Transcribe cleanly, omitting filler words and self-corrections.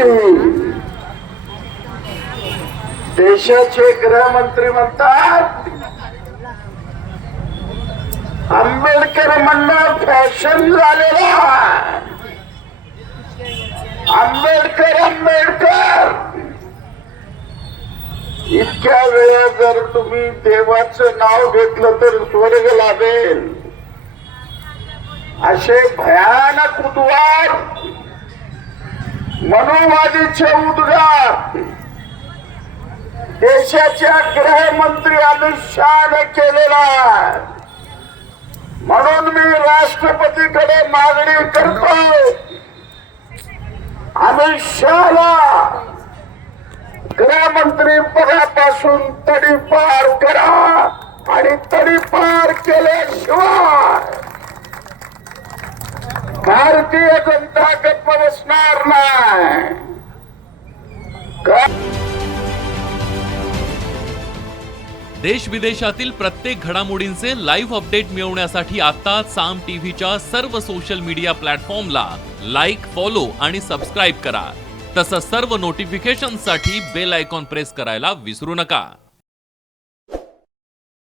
गोष्टी देशाचे गृहमंत्री म्हणतात, आंबेडकर म्हणणं फॅशन झालेला. आंबेडकर आंबेडकर इतक्या वेळा जर तुम्ही देवाचं नाव घेतलं तर स्वर्ग लाभेल असे भयानक उद्गार, मनोवादीचे उद्गार देशाच्या गृहमंत्री अमित शहाने केलेला. म्हणून मी राष्ट्रपतीकडे मागणी करतो, अमित शहाला गृहमंत्री पदापासून तडीपार करा आणि तडीपार केल्याशिवाय भारतीय जनता गप्प बसणार नाही. देश विदेशातील प्रत्येक घडामोडींचे लाईव्ह अपडेट मिळवण्यासाठी आता साम टीव्हीच्या सर्व सोशल मीडिया प्लॅटफॉर्मला लाईक, फॉलो आणि सबस्क्राईब करा. तसंच सर्व नोटिफिकेशनसाठी बेल आयकॉन प्रेस करायला विसरू नका.